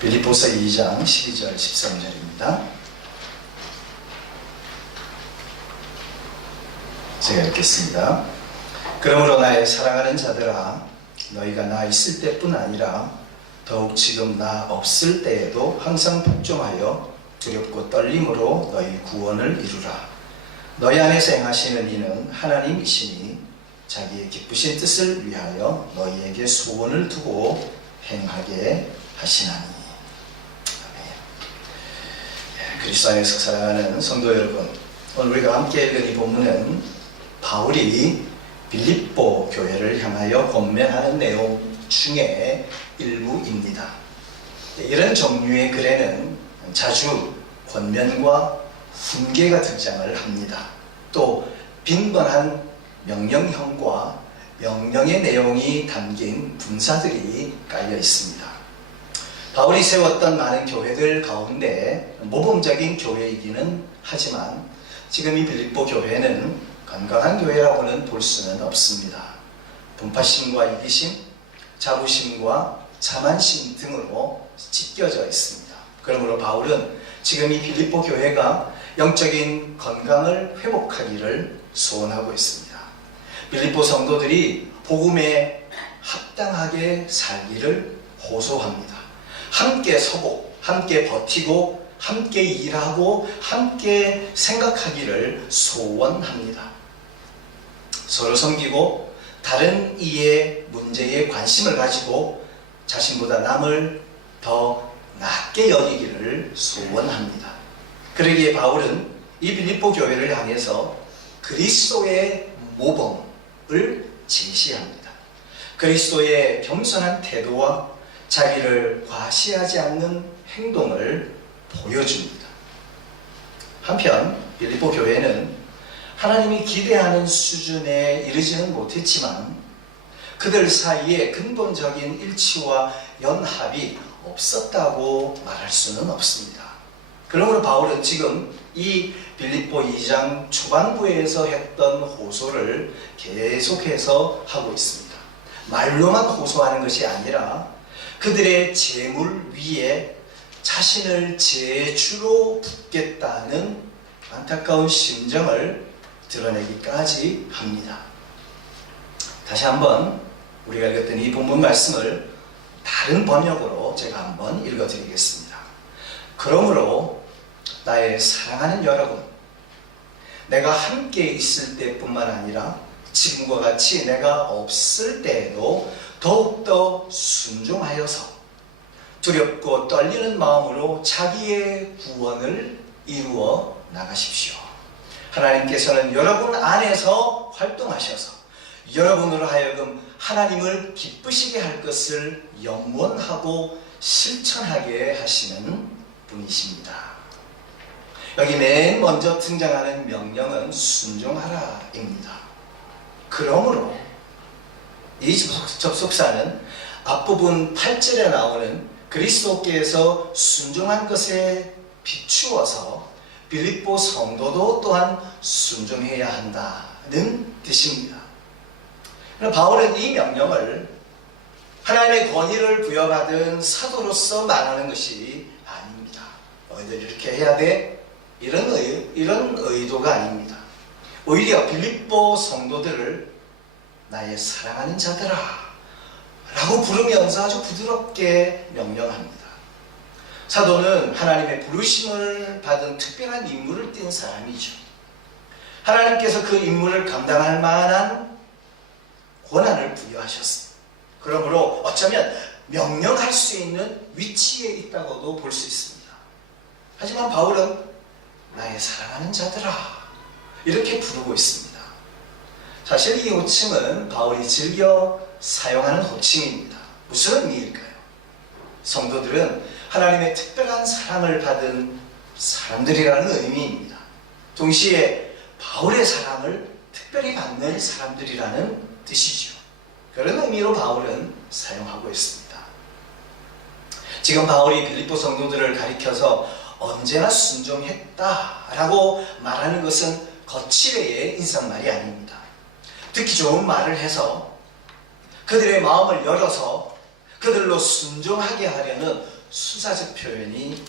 빌립보서 2장 12절 13절입니다. 제가 읽겠습니다. 그러므로 나의 사랑하는 자들아, 너희가 나 있을 때뿐 아니라 더욱 지금 나 없을 때에도 항상 복종하여 두렵고 떨림으로 너희 구원을 이루라. 너희 안에서 행하시는 이는 하나님이시니 자기의 기쁘신 뜻을 위하여 너희에게 소원을 두고 행하게 하시나니. 아멘. 그리스도 안에서 사랑하는 성도 여러분, 오늘 우리가 함께 읽은 이 본문은 바울이 빌립보 교회를 향하여 권면하는 내용 중에 일부입니다. 이런 종류의 글에는 자주 권면과 훈계가 등장을 합니다. 또 빈번한 명령형과 명령의 내용이 담긴 분사들이 깔려 있습니다. 바울이 세웠던 많은 교회들 가운데 모범적인 교회이기는 하지만 지금 이 빌립보 교회는 건강한 교회라고는 볼 수는 없습니다. 분파심과 이기심, 자부심과 자만심 등으로 찢겨져 있습니다. 그러므로 바울은 지금 이 빌립보 교회가 영적인 건강을 회복하기를 소원하고 있습니다. 빌립보 성도들이 복음에 합당하게 살기를 호소합니다. 함께 서고, 함께 버티고, 함께 일하고, 함께 생각하기를 소원합니다. 서로 섬기고 다른 이의 문제에 관심을 가지고 자신보다 남을 더 낮게 여기기를 소원합니다. 그러기에 바울은 이 빌립보 교회를 향해서 그리스도의 모범을 제시합니다. 그리스도의 겸손한 태도와 자기를 과시하지 않는 행동을 보여줍니다. 한편 빌립보 교회는 하나님이 기대하는 수준에 이르지는 못했지만 그들 사이에 근본적인 일치와 연합이 없었다고 말할 수는 없습니다. 그러므로 바울은 지금 이 빌립보 2장 초반부에서 했던 호소를 계속해서 하고 있습니다. 말로만 호소하는 것이 아니라 그들의 재물 위에 자신을 제주로 붓겠다는 안타까운 심정을 드러내기까지 합니다. 다시 한번 우리가 읽었던 이 본문 말씀을 다른 번역으로 제가 한번 읽어드리겠습니다. 그러므로 나의 사랑하는 여러분, 내가 함께 있을 때뿐만 아니라 지금과 같이 내가 없을 때에도 더욱더 순종하여서 두렵고 떨리는 마음으로 자기의 구원을 이루어 나가십시오. 하나님께서는 여러분 안에서 활동하셔서 여러분으로 하여금 하나님을 기쁘시게 할 것을 염원하고 실천하게 하시는 분이십니다. 여기 맨 먼저 등장하는 명령은 순종하라입니다. 그러므로 이 접속사는 앞부분 8절에 나오는 그리스도께서 순종한 것에 비추어서 빌립보 성도도 또한 순종해야 한다는 뜻입니다. 바울은 이 명령을 하나님의 권위를 부여받은 사도로서 말하는 것이 아닙니다. 너희들 이렇게 해야 돼? 이런 의도가 아닙니다. 오히려 빌립보 성도들을 나의 사랑하는 자들아 라고 부르면서 아주 부드럽게 명령합니다. 사도는 하나님의 부르심을 받은 특별한 임무를 띈 사람이죠. 하나님께서 그 임무를 감당할 만한 권한을 부여하셨습니다. 그러므로 어쩌면 명령할 수 있는 위치에 있다고도 볼 수 있습니다. 하지만 바울은 나의 사랑하는 자들아 이렇게 부르고 있습니다. 사실 이 호칭은 바울이 즐겨 사용하는 호칭입니다. 무슨 의미일까요? 성도들은 하나님의 특별한 사랑을 받은 사람들이라는 의미입니다. 동시에 바울의 사랑을 특별히 받는 사람들이라는 뜻이죠. 그런 의미로 바울은 사용하고 있습니다. 지금 바울이 빌립보 성도들을 가리켜서 언제나 순종했다라고 말하는 것은 거칠의 인사말이 아닙니다. 듣기 좋은 말을 해서 그들의 마음을 열어서 그들로 순종하게 하려는 수사적 표현이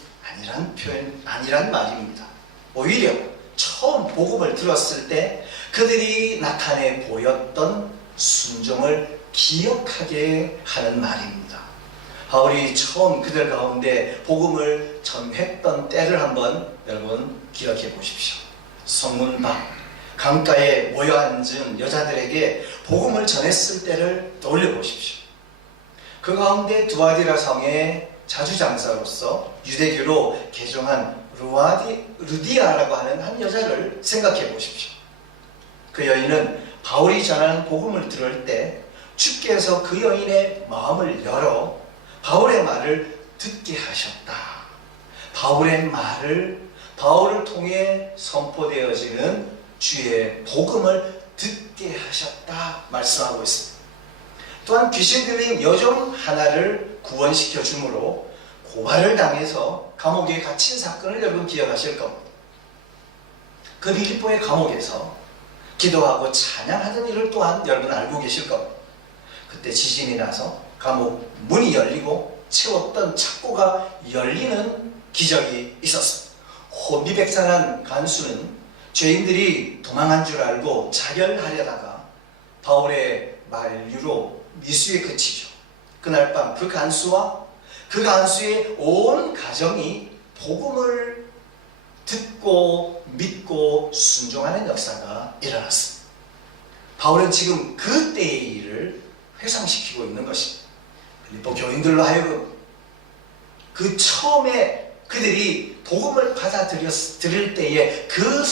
아니란 말입니다. 오히려 처음 복음을 들었을 때 그들이 나타내 보였던 순종을 기억하게 하는 말입니다. 바울이 처음 그들 가운데 복음을 전했던 때를 한번 여러분 기억해 보십시오. 성문 밖 강가에 모여 앉은 여자들에게 복음을 전했을 때를 떠올려 보십시오. 그 가운데 두아디라 성의 자주장사로서 유대교로 개종한 루디아라고 하는 한 여자를 생각해 보십시오. 그 여인은 바울이 전하는 복음을 들을 때 주께서 그 여인의 마음을 열어 바울의 말을 듣게 하셨다. 바울을 통해 선포되어지는 주의 복음을 듣게 하셨다 말씀하고 있습니다. 또한 귀신 들린 여종 하나를 구원시켜 주므로 고발을 당해서 감옥에 갇힌 사건을 여러분 기억하실 겁니다. 그 빌립보의 감옥에서 기도하고 찬양하던 일을 또한 여러분 알고 계실 겁니다. 그때 지진이 나서 감옥 문이 열리고 채웠던 창고가 열리는 기적이 있었습니다. 혼비백산한 간수는 죄인들이 도망한 줄 알고 자결하려다가 바울의 만류로 미수에 그치죠. 그날 밤 그 간수와 그 간수의 온 가정이 복음을 듣고 믿고 순종하는 역사가 일어났습니다. 바울은 지금 그때의 일을 회상시키고 있는 것입니다. 빌립보 교인들로 하여금 그 처음에 그들이 복음을 받아들일 때의 그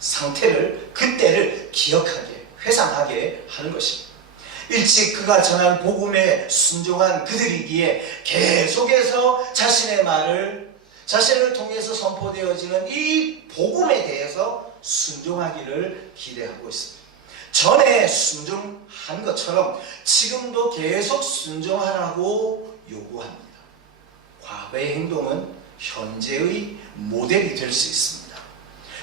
상태를, 그때를 기억하게, 회상하게 하는 것입니다. 일찍 그가 전한 복음에 순종한 그들이기에 계속해서 자신의 말을, 자신을 통해서 선포되어지는 이 복음에 대해서 순종하기를 기대하고 있습니다. 전에 순종한 것처럼 지금도 계속 순종하라고 요구합니다. 과거의 행동은 현재의 모델이 될 수 있습니다.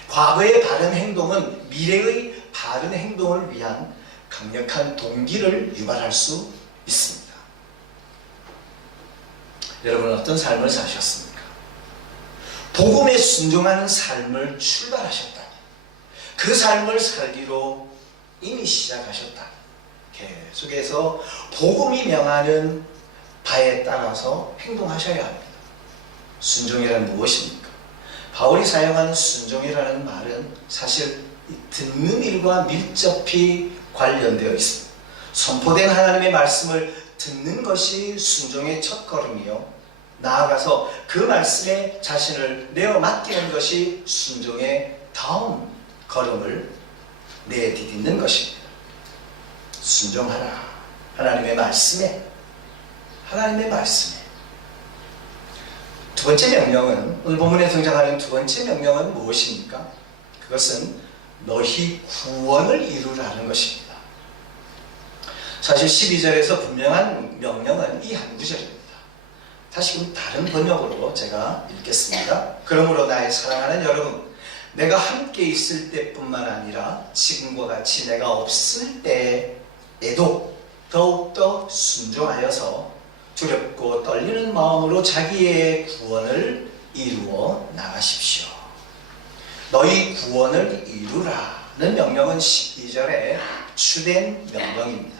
과거의 바른 행동은 미래의 바른 행동을 위한 강력한 동기를 유발할 수 있습니다. 여러분은 어떤 삶을 사셨습니까? 복음에 순종하는 삶을 출발하셨다니, 그 삶을 살기로 이미 시작하셨다니, 계속해서 복음이 명하는 바에 따라서 행동하셔야 합니다. 순종이란 무엇입니까? 바울이 사용하는 순종이라는 말은 사실 듣는 일과 밀접히 관련되어 있습니다. 선포된 하나님의 말씀을 듣는 것이 순종의 첫걸음이요, 나아가서 그 말씀에 자신을 내어 맡기는 것이 순종의 다음 걸음을 내디딛는 것입니다. 순종하라. 하나님의 말씀에. 두 번째 명령은, 오늘 본문에 등장하는 두 번째 명령은 무엇입니까? 그것은 너희 구원을 이루라는 것입니다. 사실 12절에서 분명한 명령은 이 한 구절입니다. 다시금 다른 번역으로 제가 읽겠습니다. 그러므로 나의 사랑하는 여러분, 내가 함께 있을 때뿐만 아니라 지금과 같이 내가 없을 때에도 더욱더 순종하여서 두렵고 떨리는 마음으로 자기의 구원을 이루어 나가십시오. 너희 구원을 이루라는 명령은 12절에 주된 명령입니다.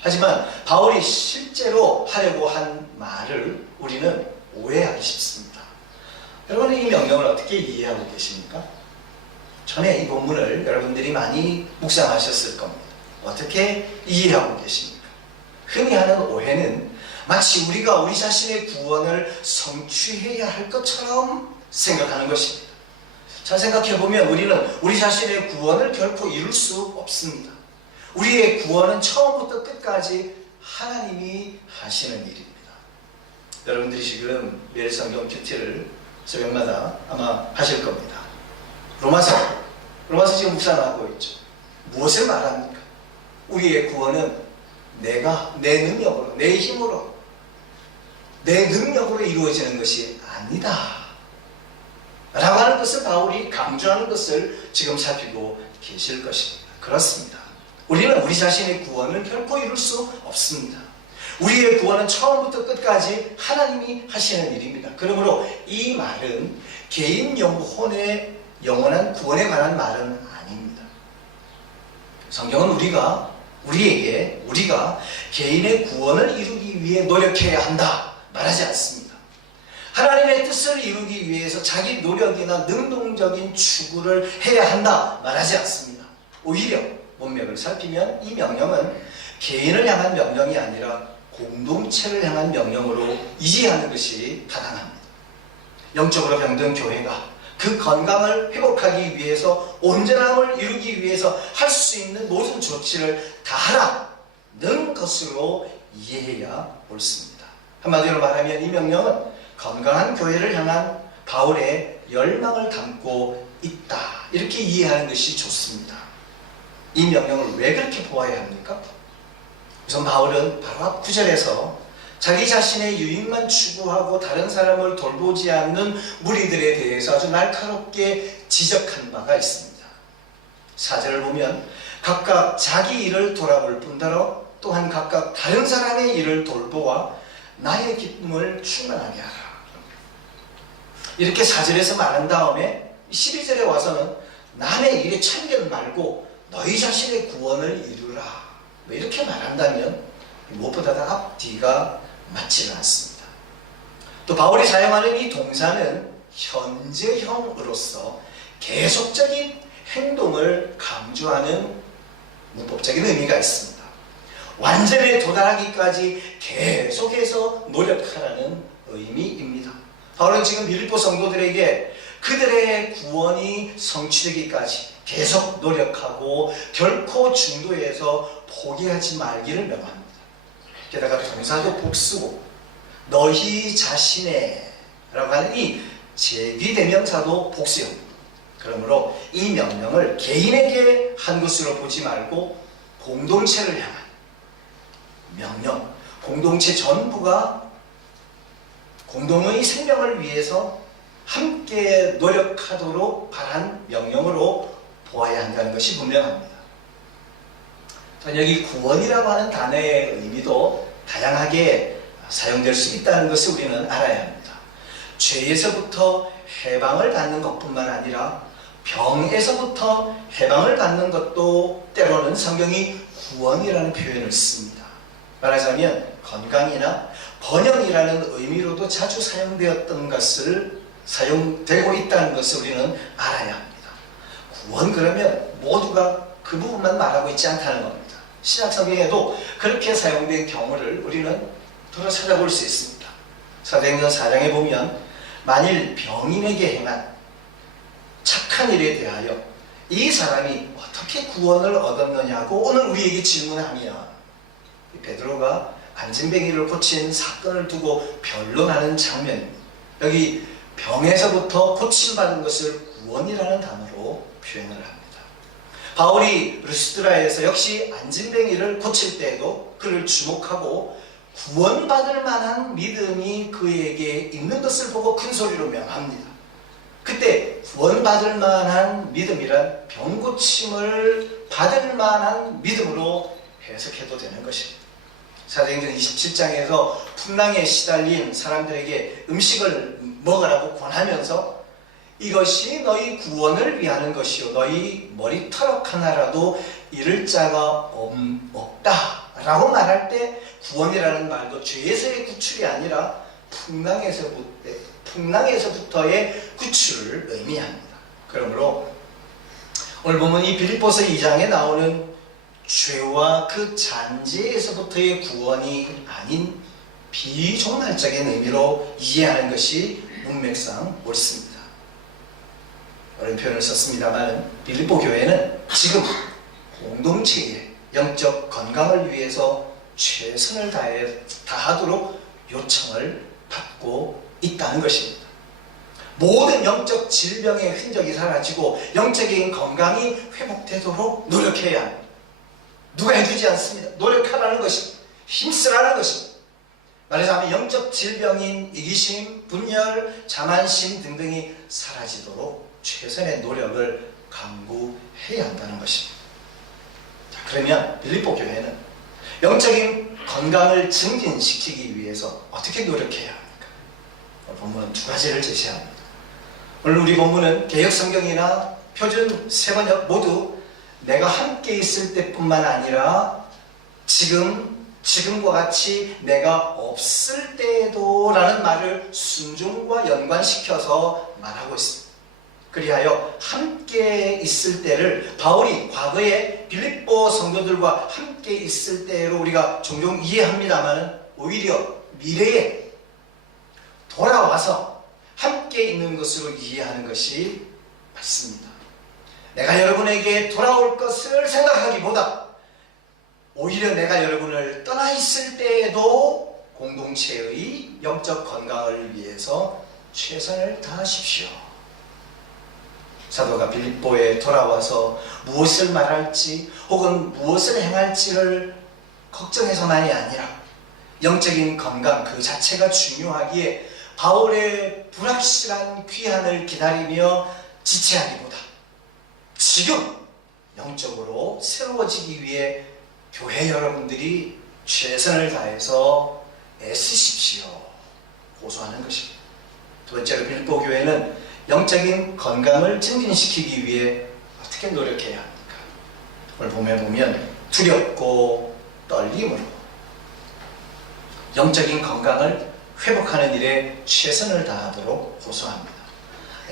하지만 바울이 실제로 하려고 한 말을 우리는 오해하기 쉽습니다. 여러분은 이 명령을 어떻게 이해하고 계십니까? 전에 이 본문을 여러분들이 많이 묵상하셨을 겁니다. 어떻게 이해하고 계십니까? 흔히 하는 오해는 마치 우리가 우리 자신의 구원을 성취해야 할 것처럼 생각하는 것입니다. 잘 생각해보면 우리는 우리 자신의 구원을 결코 이룰 수 없습니다. 우리의 구원은 처음부터 끝까지 하나님이 하시는 일입니다. 여러분들이 지금 매일 성경 큐티를 새벽마다 아마 하실 겁니다. 로마서 지금 묵상하고 있죠. 무엇을 말합니까? 우리의 구원은 내가 내 능력으로, 내 힘으로, 내 능력으로 이루어지는 것이 아니다 라고 하는 것을 바울이 강조하는 것을 지금 살피고 계실 것입니다. 그렇습니다. 우리는 우리 자신의 구원을 결코 이룰 수 없습니다. 우리의 구원은 처음부터 끝까지 하나님이 하시는 일입니다. 그러므로 이 말은 개인 영혼의 영원한 구원에 관한 말은 아닙니다. 성경은 우리가 개인의 구원을 이루기 위해 노력해야 한다 말하지 않습니다. 하나님의 뜻을 이루기 위해서 자기 노력이나 능동적인 추구를 해야 한다 말하지 않습니다. 오히려 문맥을 살피면 이 명령은 개인을 향한 명령이 아니라 공동체를 향한 명령으로 이해하는 것이 타당합니다. 영적으로 병든 교회가 그 건강을 회복하기 위해서, 온전함을 이루기 위해서 할 수 있는 모든 조치를 다하라는 것으로 이해해야 옳습니다. 한마디로 말하면 이 명령은 건강한 교회를 향한 바울의 열망을 담고 있다, 이렇게 이해하는 것이 좋습니다. 이 명령을 왜 그렇게 보아야 합니까? 우선 바울은 바로 앞 9절에서 자기 자신의 유익만 추구하고 다른 사람을 돌보지 않는 무리들에 대해서 아주 날카롭게 지적한 바가 있습니다. 4절을 보면 각각 자기 일을 돌아볼 뿐더러 또한 각각 다른 사람의 일을 돌보아 나의 기쁨을 충만하게 하라. 이렇게 4절에서 말한 다음에 12절에 와서는 남의 일에 참견 말고 너희 자신의 구원을 이루라, 이렇게 말한다면 무엇보다도 앞뒤가 맞지는 않습니다. 또 바울이 사용하는 이 동사는 현재형으로서 계속적인 행동을 강조하는 문법적인 의미가 있습니다. 완전에 도달하기까지 계속해서 노력하라는 의미입니다. 바울은 지금 빌립보 성도들에게 그들의 구원이 성취되기까지 계속 노력하고 결코 중도에서 포기하지 말기를 명합니다. 게다가 동사도 복수고 너희 자신의 라고 하는 이 제비대명사도 복수입니다. 그러므로 이 명령을 개인에게 한 것으로 보지 말고 공동체를 향한 명령, 공동체 전부가 공동의 생명을 위해서 함께 노력하도록 바란 명령으로 보아야 한다는 것이 분명합니다. 여기 구원이라고 하는 단어의 의미도 다양하게 사용될 수 있다는 것을 우리는 알아야 합니다. 죄에서부터 해방을 받는 것뿐만 아니라 병에서부터 해방을 받는 것도 때로는 성경이 구원이라는 표현을 씁니다. 말하자면 건강이나 번영이라는 의미로도 자주 사용되었던 것을 사용되고 있다는 것을 우리는 알아야 합니다. 구원 그러면 모두가 그 부분만 말하고 있지 않다는 겁니다. 신약 성경에도 그렇게 사용된 경우를 우리는 돌아 찾아볼 수 있습니다. 사도행전 4장에 보면 만일 병인에게 행한 착한 일에 대하여 이 사람이 어떻게 구원을 얻었느냐고 오늘 우리에게 질문하며 베드로가 안진뱅이를 고친 사건을 두고 변론하는 장면입니다. 여기 병에서부터 고침받은 것을 구원이라는 단어로 표현을 합니다. 바울이 르스드라에서 역시 안진뱅이를 고칠 때에도 그를 주목하고 구원받을 만한 믿음이 그에게 있는 것을 보고 큰 소리로 명합니다. 그때 구원받을 만한 믿음이란 병고침을 받을 만한 믿음으로 해석해도 되는 것입니다. 사도행전 27장에서 풍랑에 시달린 사람들에게 음식을 먹으라고 권하면서 이것이 너희 구원을 위하는 것이요 너희 머리털 하나라도 잃을 자가 없다 라고 말할 때 구원이라는 말도 죄에서의 구출이 아니라 풍랑에서부터의 구출을 의미합니다. 그러므로 오늘 보면 이 빌립보서 2장에 나오는 죄와 그 잔재에서부터의 구원이 아닌 비종말적인 의미로 이해하는 것이 문맥상 옳습니다. 어려운 표현을 썼습니다만 빌립보 교회는 지금 공동체의 영적 건강을 위해서 최선을 다하도록 요청을 받고 있다는 것입니다. 모든 영적 질병의 흔적이 사라지고 영적인 건강이 회복되도록 노력해야 합니다. 누가 해주지 않습니다. 노력하라는 것입니다. 힘쓰라는 것입니다. 말하자면 영적 질병인 이기심, 분열, 자만심 등등이 사라지도록 최선의 노력을 강구해야 한다는 것입니다. 자, 그러면 빌립보 교회는 영적인 건강을 증진시키기 위해서 어떻게 노력해야 합니까? 본문은 두 가지를 제시합니다. 오늘 우리 본문은 개역성경이나 표준 세번역 모두 내가 함께 있을 때뿐만 아니라 지금과 같이 내가 없을 때에도 라는 말을 순종과 연관시켜서 말하고 있습니다. 그리하여 함께 있을 때를 바울이 과거에 빌립보 성도들과 함께 있을 때로 우리가 종종 이해합니다만 오히려 미래에 돌아와서 함께 있는 것으로 이해하는 것이 맞습니다. 내가 여러분에게 돌아올 것을 생각하기보다 오히려 내가 여러분을 떠나 있을 때에도 공동체의 영적 건강을 위해서 최선을 다하십시오. 사도가 빌립보에 돌아와서 무엇을 말할지 혹은 무엇을 행할지를 걱정해서만이 아니라 영적인 건강 그 자체가 중요하기에 바울의 불확실한 귀환을 기다리며 지체하기보다 지금 영적으로 새로워지기 위해 교회 여러분들이 최선을 다해서 애쓰십시오. 고소하는 것입니다. 두 번째로 빌립보 교회는 영적인 건강을 증진시키기 위해 어떻게 노력해야 합니까? 오늘 보면 두렵고 떨림으로 영적인 건강을 회복하는 일에 최선을 다하도록 고소합니다.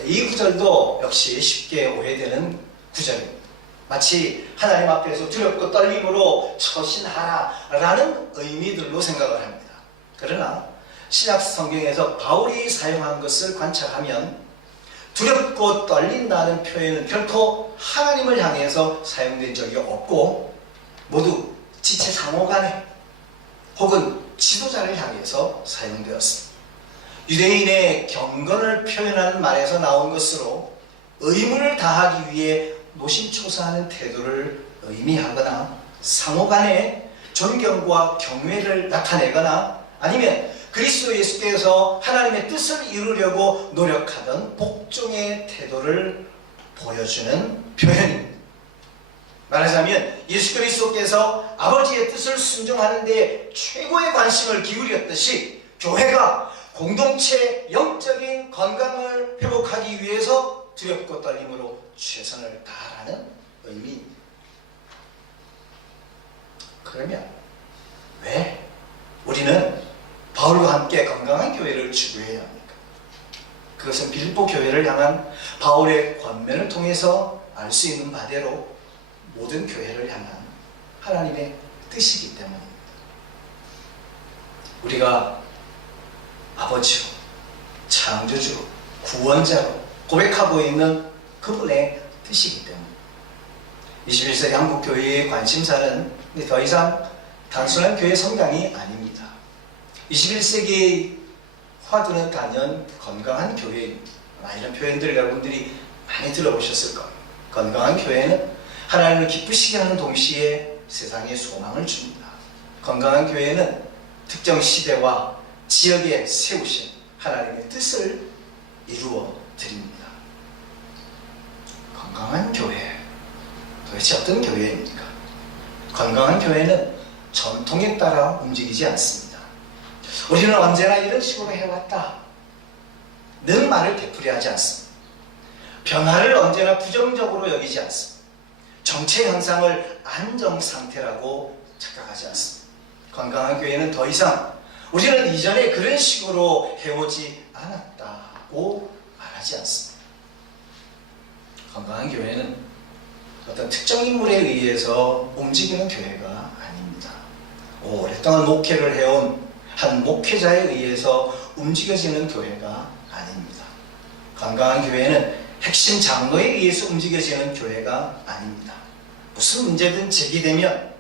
이 구절도 역시 쉽게 오해되는 구절입니다. 마치 하나님 앞에서 두렵고 떨림으로 처신하라 라는 의미들로 생각을 합니다. 그러나 신약 성경에서 바울이 사용한 것을 관찰하면 두렵고 떨린다는 표현은 결코 하나님을 향해서 사용된 적이 없고 모두 지체 상호 간에 혹은 지도자를 향해서 사용되었습니다. 유대인의 경건을 표현하는 말에서 나온 것으로 의무를 다하기 위해 노심초사하는 태도를 의미하거나 상호 간에 존경과 경외를 나타내거나 아니면 그리스도 예수께서 하나님의 뜻을 이루려고 노력하던 복종의 태도를 보여주는 표현입니다. 말하자면 예수 그리스도께서 아버지의 뜻을 순종하는 데 최고의 관심을 기울였듯이 교회가 공동체 영적인 건강을 회복하기 위해서 두렵고 떨림으로 최선을 다하라는 의미입니다. 그러면 왜 우리는 바울과 함께 건강한 교회를 추구해야 합니까? 그것은 빌립보 교회를 향한 바울의 권면을 통해서 알 수 있는 바대로 모든 교회를 향한 하나님의 뜻이기 때문입니다. 우리가 아버지로, 창조주로, 구원자로 고백하고 있는 그분의 뜻이기 때문입니다. 21세기 한국교회의 관심사는 더 이상 단순한 교회 성장이 아닙니다. 21세기의 화두는 단연 건강한 교회입니다. 이런 표현들을 여러분들이 많이 들어보셨을 거예요. 건강한 교회는 하나님을 기쁘시게 하는 동시에 세상에 소망을 줍니다. 건강한 교회는 특정 시대와 지역에 세우신 하나님의 뜻을 이루어 드립니다. 건강한 교회, 도대체 어떤 교회입니까? 건강한 교회는 전통에 따라 움직이지 않습니다. 우리는 언제나 이런 식으로 해왔다 는 말을 되풀이하지 않습니다. 변화를 언제나 부정적으로 여기지 않습니다. 정체 현상을 안정상태라고 착각하지 않습니다. 건강한 교회는 더 이상 우리는 이전에 그런 식으로 해오지 않았다고 말하지 않습니다. 건강한 교회는 어떤 특정 인물에 의해서 움직이는 교회가 아닙니다. 오랫동안 목회를 해온 한 목회자에 의해서 움직여지는 교회가 아닙니다. 건강한 교회는 핵심 장로에 의해서 움직여지는 교회가 아닙니다. 무슨 문제든 제기되면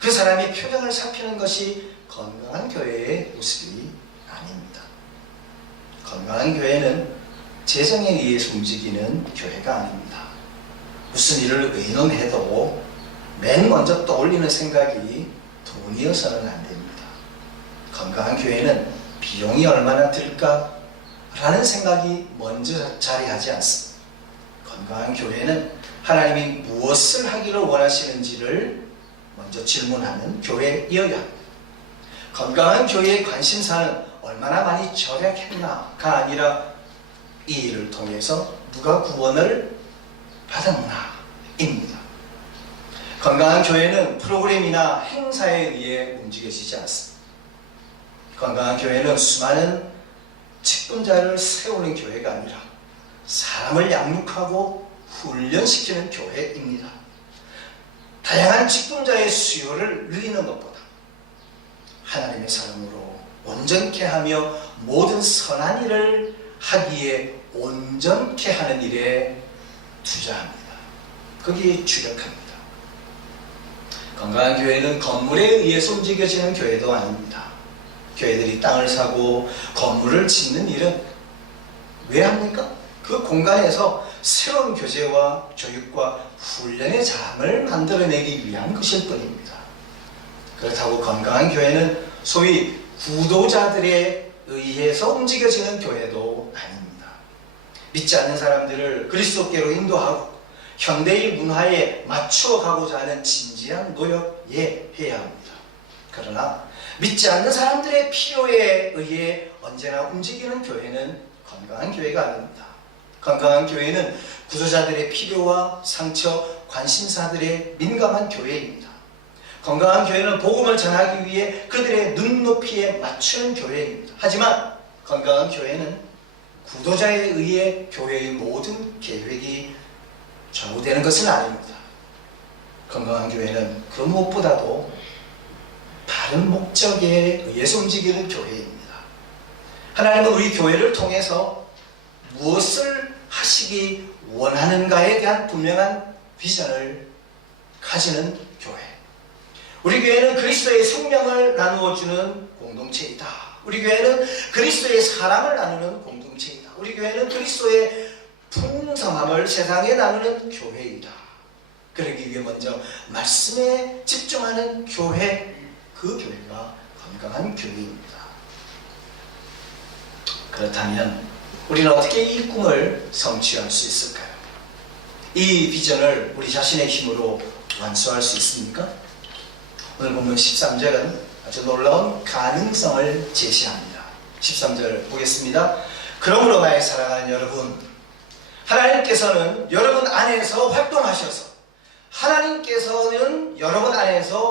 그 사람의 표정을 살피는 것이 건강한 교회의 모습이 아닙니다. 건강한 교회는 재정에 의해서 움직이는 교회가 아닙니다. 무슨 일을 의논해도 맨 먼저 떠올리는 생각이 돈이어서는 안 됩니다. 건강한 교회는 비용이 얼마나 들까? 라는 생각이 먼저 자리하지 않습니다. 건강한 교회는 하나님이 무엇을 하기를 원하시는지를 먼저 질문하는 교회이어야 합니다. 건강한 교회의 관심사는 얼마나 많이 절약했나가 아니라 이 일을 통해서 누가 구원을 받았나입니다. 건강한 교회는 프로그램이나 행사에 의해 움직여지지 않습니다. 건강한 교회는 수많은 직분자를 세우는 교회가 아니라 사람을 양육하고 훈련시키는 교회입니다. 다양한 직분자의 수요를 늘리는 것보다 하나님의 사람으로 온전케 하며 모든 선한 일을 하기에 온전케 하는 일에 투자합니다. 거기에 주력합니다. 건강한 교회는 건물에 의해서 움직여지는 교회도 아닙니다. 교회들이 땅을 사고 건물을 짓는 일은 왜 합니까? 그 공간에서 새로운 교제와 교육과 훈련의 장을 만들어내기 위한 것일 뿐입니다. 그렇다고 건강한 교회는 소위 구도자들에 의해서 움직여지는 교회도 아닙니다. 믿지 않는 사람들을 그리스도께로 인도하고 현대의 문화에 맞추어 가고자 하는 진지한 노력에 해야 합니다. 그러나 믿지 않는 사람들의 필요에 의해 언제나 움직이는 교회는 건강한 교회가 아닙니다. 건강한 교회는 구조자들의 필요와 상처, 관심사들의 민감한 교회입니다. 건강한 교회는 복음을 전하기 위해 그들의 눈높이에 맞추는 교회입니다. 하지만 건강한 교회는 구도자에 의해 교회의 모든 계획이 좌우되는 것은 아닙니다. 건강한 교회는 그 무엇보다도 다른 목적에 의해서 움직이는 교회입니다. 하나님은 우리 교회를 통해서 무엇을 하시기 원하는가에 대한 분명한 비전을 가지는 교회. 우리 교회는 그리스도의 생명을 나누어주는 공동체이다. 우리 교회는 그리스도의 사랑을 나누는 공동체이다. 우리 교회는 그리스도의 풍성함을 세상에 나누는 교회이다. 그러기 위해 먼저 말씀에 집중하는 교회, 그 교회가 건강한 교회입니다. 그렇다면 우리는 어떻게 이 꿈을 성취할 수 있을까요? 이 비전을 우리 자신의 힘으로 완수할 수 있습니까? 오늘 본문 13절은 아주 놀라운 가능성을 제시합니다. 13절 보겠습니다. 그러므로 나의 사랑하는 여러분, 하나님께서는 여러분 안에서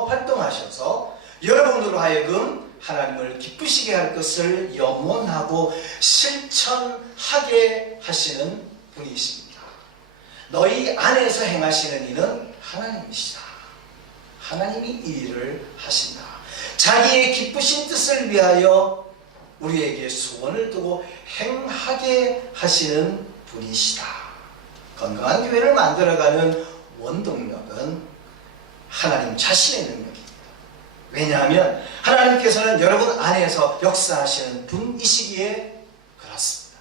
활동하셔서 여러분으로 하여금 하나님을 기쁘시게 할 것을 염원하고 실천하게 하시는 분이십니다. 너희 안에서 행하시는 이는 하나님이시다. 하나님이 이 일을 하신다. 자기의 기쁘신 뜻을 위하여 우리에게 소원을 두고 행하게 하시는 분이시다. 건강한 교회를 만들어가는 원동력은 하나님 자신의 능력입니다. 왜냐하면 하나님께서는 여러분 안에서 역사하시는 분이시기에 그렇습니다.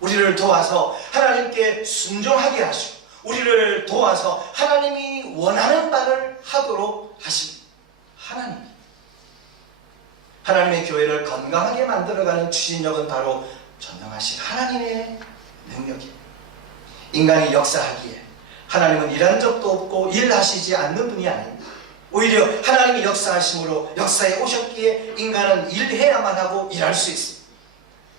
우리를 도와서 하나님께 순종하게 하시고 우리를 도와서 하나님이 원하는 바를 하도록 하십니다. 하나님의 교회를 건강하게 만들어가는 추진력은 바로 전능하신 하나님의 능력입니다. 인간이 역사하기에 하나님은 일한 적도 없고 일하시지 않는 분이 아닙니다. 오히려 하나님이 역사하심으로 역사에 오셨기에 인간은 일해야만 하고 일할 수 있습니다.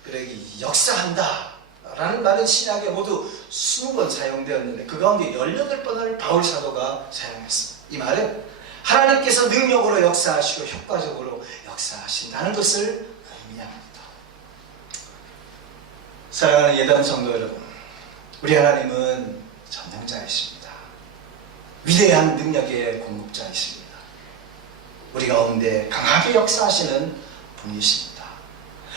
그러기 역사한다 라는 말은 신약에 모두 20번 사용되었는데 그 가운데 18번을 바울 사도가 사용했습니다. 이 말은 하나님께서 능력으로 역사하시고 효과적으로 역사하신다는 것을 의미합니다. 사랑하는 예담 성도 여러분, 우리 하나님은 전능자이십니다. 위대한 능력의 공급자이십니다. 우리 가운데 강하게 역사하시는 분이십니다.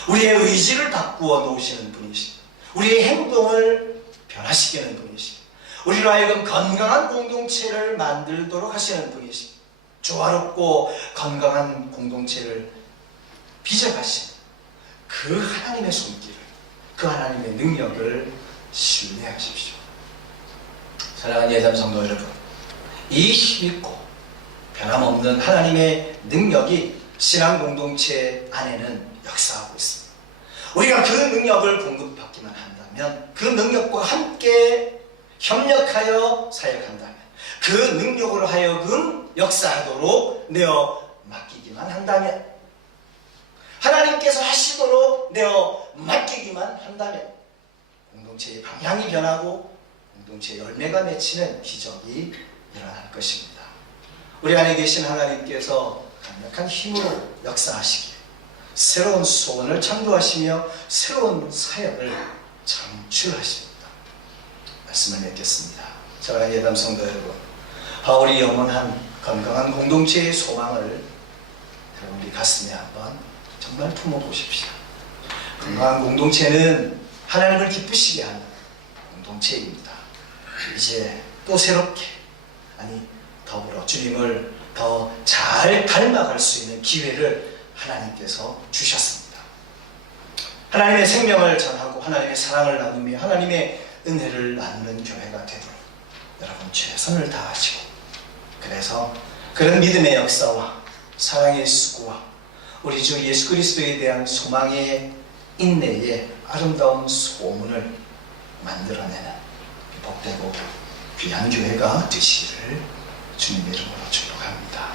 우리의 의지를 바꾸어 놓으시는 분이십니다. 우리의 행동을 변화시키는 분이십니다. 우리로 하여금 건강한 공동체를 만들도록 하시는 분이십니다. 조화롭고 건강한 공동체를 빚어가신 그 하나님의 손길을, 그 하나님의 능력을 신뢰하십시오. 사랑하는 예담 성도 여러분, 이 힘있고 변함없는 하나님의 능력이 신앙 공동체 안에는 역사하고 있습니다. 우리가 그 능력을 공급받기만 한다면, 그 능력과 함께 협력하여 사역한다면, 그 그 능력으로 하여금 역사하도록 내어 맡기기만 한다면, 하나님께서 하시도록 내어 맡기기만 한다면 공동체의 방향이 변하고 공동체의 열매가 맺히는 기적이 일어날 것입니다. 우리 안에 계신 하나님께서 강력한 힘으로 역사하시기에 새로운 소원을 창조하시며 새로운 사역을 창출하십니다. 말씀을 맺겠습니다. 사랑하는 예담 성도 여러분, 바울이 영원한 건강한 공동체의 소망을 여러분 우리 가슴에 한번 정말 품어보십시오. 건강한 공동체는 하나님을 기쁘시게 하는 공동체입니다. 이제 또 새롭게, 아니 더불어 주님을 더 잘 닮아갈 수 있는 기회를 하나님께서 주셨습니다. 하나님의 생명을 전하고 하나님의 사랑을 나누며 하나님의 은혜를 나누는 교회가 되도록 여러분 최선을 다하시고, 그래서 그런 믿음의 역사와 사랑의 수고와 우리 주 예수 그리스도에 대한 소망의 인내의 아름다운 소문을 만들어내는 복되고 귀한 교회가 되시기를 주님의 이름으로 축복합니다.